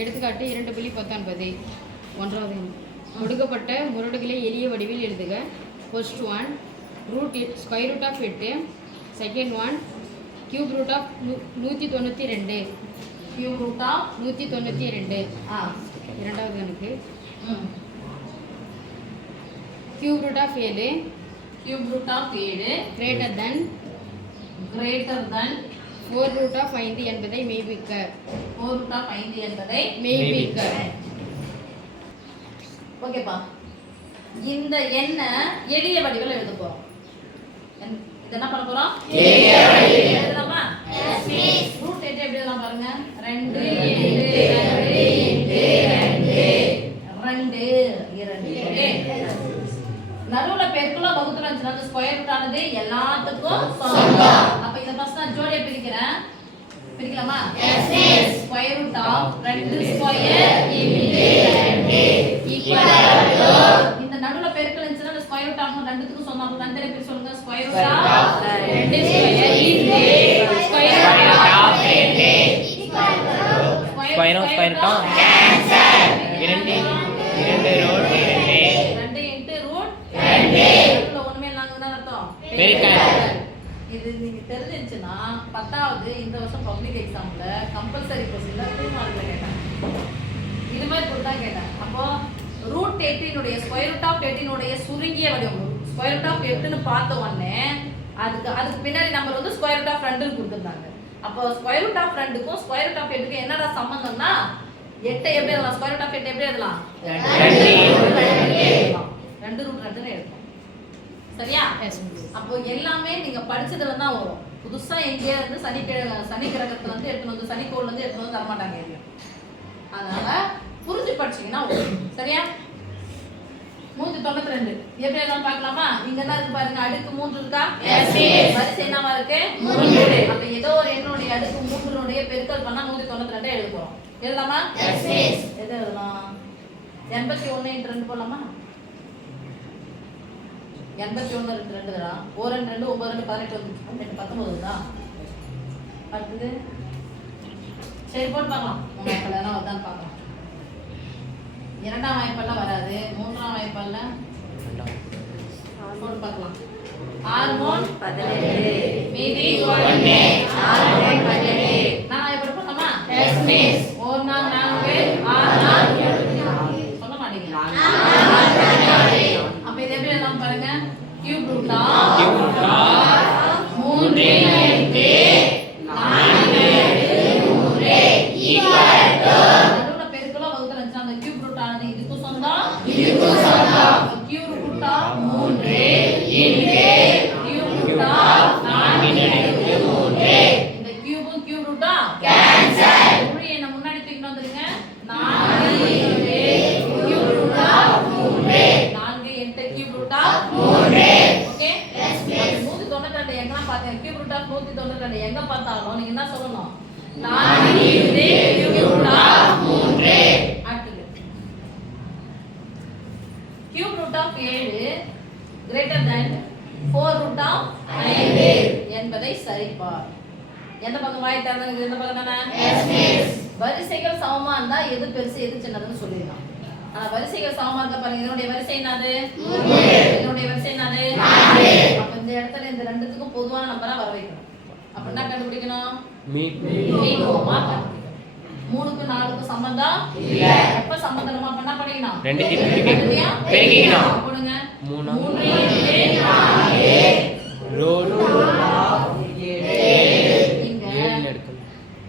எடுத்துக்காட்டு 2.19 ஒன்றாவது கொடுக்கப்பட்ட முரடுகளை எளிய வடிவில் எழுதுக. First one square root of 8. Second one cube root of 192. Cube root of 192. இரண்டாவது கணக்கு cube root of 7. Cube root of 7 greater than 4 root of 5 என்பதை மெய்ப்பிக்க. 4 ரூட் ஆஃப் 5 என்பதை மெய்ப்பிக்க. ஓகேப்பா, இந்த எண்ணை எளிய வடிவில் எழுத போறோம். இது என்ன பண்ண போறோம்? எழுதலாமா? ரூட் 8 எப்படி எழுதலாம் பாருங்க. 2 நடுவுல பெருக்கலா வகுத்துல இருந்துச்சுன்னா அந்த ஸ்கொயர் ரூட் ஆனது எல்லாத்துக்கும் சமம். அப்ப இத ஃபர்ஸ்ட் நான் ஜோடியா பிரிக்கிறேன். பிரிக்கலாமா? ஸ்கொயர் ரூட் ஆஃப் 2 ஸ்கொயர் இந்த நடுவுல பெருக்கல் இருந்துச்சுன்னா அந்த ஸ்கொயர் ரூட் ஆகும் ரெண்டுத்துக்கும் சமம். அப்ப தனித்தனி பிரிச்சு சொல்லுங்க. Square root of 2 square square root cancel 2 root 2 into root 2 ஒண்ணுமே இல்லங்கன்னு அர்த்தம். பெருக்கல். இது நீங்க தெரிஞ்சிருச்சுனா 10வது இந்த வருஷம் பப்ளிக் எக்ஸாம்ல கம்பல்சரி क्वेश्चनல 2 மார்க்ல கேட்டாங்க. இது மாதிரி கொடுத்தா கேட்டாங்க. அப்போ ரூட் 18 உடைய ஸ்கொயர் ரூட் ஆஃப் 18 உடைய சுருங்கிய வடிவம் ஸ்கொயர் ரூட் ஆஃப் 8 ன்னு பார்த்த உடனே அதுக்கு பின்னாடி நம்பர் வந்து ஸ்கொயர் ரூட் ஆஃப் 2 ன்னு கொடுத்திருந்தாங்க. அப்போ ஸ்கொயர் ரூட் ஆஃப் 2க்கும் ஸ்கொயர் ரூட் ஆஃப் 8க்கும் என்னடா சம்பந்தம்னா 8 எப்படி எழுதலாம்? ஸ்கொயர் ரூட் ஆஃப் 8 எப்படி எழுதலாம்? 2 ரூட் 2 ன்னு எழுதலாம். சரியா? அப்போ எல்லாமே நீங்க படிச்சதுல தான் வரும். புதுசா எங்கேயே இருந்து சனி கிரகத்துல இருந்து எடுத்துட்டு வந்து சனிக்கோள்ல இருந்து எடுத்துட்டு வந்து தர மாட்டாங்க எதையும். அதனால புரிஞ்சு படிச்சீங்கன்னா வரும். சரியா? 192 எப்படி எல்லாம் பார்க்கலாமா? இங்க என்ன இருக்கு பாருங்க. அடுக்கு 3 இருக்கா? வரிசை என்னவா இருக்கு? 3. அப்ப ஏதோ ஒரு எண்ணுடைய அடுக்கு 3 உடைய பெருக்கல் பண்ணா 192 எழுத போறோம். எழுதலாமா? எது எழுதலாம்? 81 × 2 போடலாமா? 81 × 2 தான். 1 2 2 9 2 18 வந்துச்சு. 19 தான். அடுத்து சரி போட்டு பார்க்கலாம். மூணாவது வருதான்னு பார்க்கலாம். இரண்டாம் வாய்ப்பால வராது. மூன்றாம் வாய்ப்பால போட்டு பார்க்கலாம். 6 3 17 மீதி 1 6 3 17 நான் எப்படி போடலாமா? Yes miss. 1 4 4 6 சொல்ல மாட்டீங்க. அப்ப இது எப்படி எழுதலாம் பாருங்க. Cube root of 3 × 4 equal to நடுவுல பெருக்கலா வகுத்தல் இருந்துச்சு. அந்த கியூப் ரூட் ஆனது இதுக்கும் சொந்தம் cube root of 3 cube root of 4 இந்த கியூபும் கியூப் ரூட்டா கேன்சல். முழு எண்ணை முன்னாடி தூக்கிட்டு வந்துருங்க. 4 கியூப் ரூட் ஆஃப் 3 4 என்ற கியூப் ரூட் ஆஃப் 3. ஓகே? 192 எங்கலாம் பார்த்தேன். கியூப் ரூட் ஆஃப் 192 எங்க பார்த்தாலும் நீங்க என்ன சொல்லணும்? 4 கியூப் ரூட் ஆஃப் 3. அடுத்து cube root of 7 greater than 4 root of 5 என்பதை சரிபார். எந்த பக்கம் வாய் திறந்தது? எந்த பக்கம் தானே? Yes miss. வரிசைகள் சமமா இருந்தா எது பெருசு எது சின்னதுன்னு சொல்லிடலாம். ஆனா வரிசைகள் சமமா இருக்க பாருங்க. இதனுடைய வரிசை என்னது? 3. இதனுடைய வரிசை என்னது? 4. அப்ப இந்த இடத்துல இந்த ரெண்டுத்துக்கும் பொதுவான நம்பரா வர வைக்கணும். அப்ப என்ன கண்டுபிடிக்கணும்? மீகோமா கண்டுபிடிக்கணும். 3க்கு 4க்கு சம்பந்தம் இல்ல. எப்ப சம்பந்தமா அப்ப என்ன பண்ணிக்கணும்? ரெண்டுத்தையும் பெருக்கிக்கணும். போடுங்க. 3 × 4 ரூட்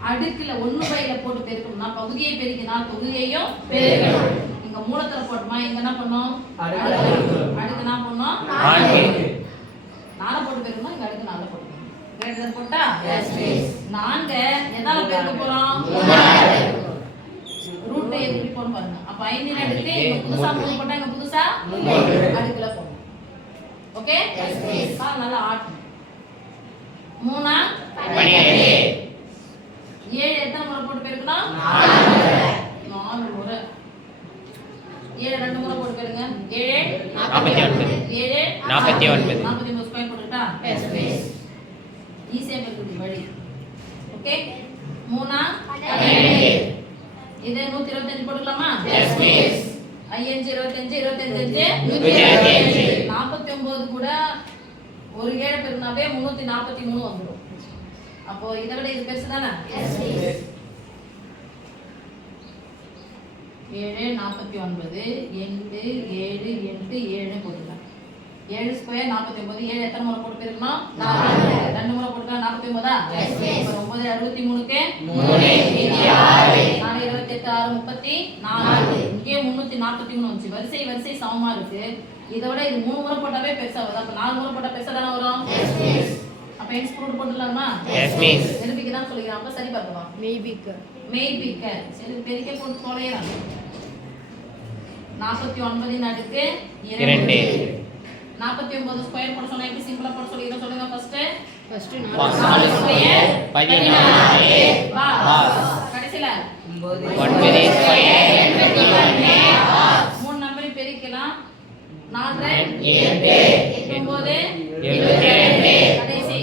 அடுக்குல 1/ல போட்டு பெருக்கணும்னா பகுதியை பெருக்கினா தொகுதியையும் பெருக்கணும். இங்க மூலத்துல போட்டோமா இங்க என்ன பண்ணோம்? அடுக்கு என்ன பண்ணோம்? 4 போட்டு பெருக்கணும். இங்க அடுக்கு 4 போட்டு கிரேட்டர் போட்டா எஸ் மிஸ். 4 எதால பெருக்க போறோம்? ரூட் எப்படி போறோம் பாருங்க. அப்ப 5 ன் அடுக்கு இங்க புதுசா 3 போட்டா இங்க புதுசா 3 அடுக்குல போறோம். ஓகே? Yes miss. நல்லா ஆட்டும். 3 17 7 எத்தனை முறை போட்டு பெருக்கணும்? 4 முறை. 7 2 முறை போட்டு பெருங்க. 7 49 7 49 49 ஸ்கொயர் போட்டுட்டா எஸ் மிஸ். ஈஸியா பெருக்குது வழி. ஓகே? 3 17 இது 125 போட்டுக்கலாமா? Yes, miss. 5 25 25 125. 49 கூட ஒரு 7 பெருனாவே 343 வந்துடும். அப்போ இதை விட இது பெருசு தானே? 7 49 8 7 8 7 போட்டுக்கலாம். 7 ஸ்கொயர் 49. 7 எத்தனை முறை போட்டு பெருக்கணும்? 4. 2 முறை போட்டுக்கலாம். 49ஆ? 9 63க்கு 4 28 6 34. இங்கே 343 வந்துச்சு. வரிசை சமமா இருக்கு. இதை விட இது 3 முறை போட்டாவே பெருசா வருது. அப்ப 4 முறை போட்டா பெருசா தானே வரும்? அப்ப ஹென்ஸ் ப்ரூட் போட்டுடலாமா? Yes, miss. நிரூபிக்க தான் சொல்லிக்கிறேன். அப்ப சரி பார்க்கலாம். மெய்பிக்க. சரி பெருக்கே போட்டு போலையலாம். 49 ன் அடுக்கு 2. 49 ஸ்கொயர் போட சொன்னா எப்படி சிம்பிளா போட சொல்லிக்கிறேன் சொல்லுங்க ஃபர்ஸ்ட். 4 ஸ்கொயர் 14. கடைசில 9 ஸ்கொயர் 3 நம்பரை பெருக்கலாம். 4 7 9 72. கடைசி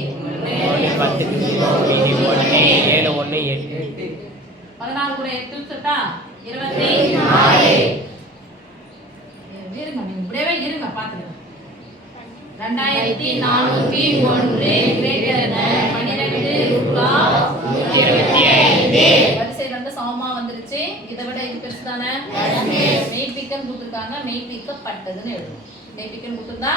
10 7 1 8. 16 கூட 8 சுட்டா 24. இருங்க நீங்க இப்படியே இருங்க பாத்துங்க. 2401 greater than 12 வரிசை ரெண்டு சமமா வந்துருச்சு. இதை விட இது பெருசு தானே? மெய்பிக்கன் கொடுத்துருக்காங்க. மெய்பிக்கப்பட்டதுன்னு எழுதணும். மெய்பிக்கன் கொடுத்துருந்தா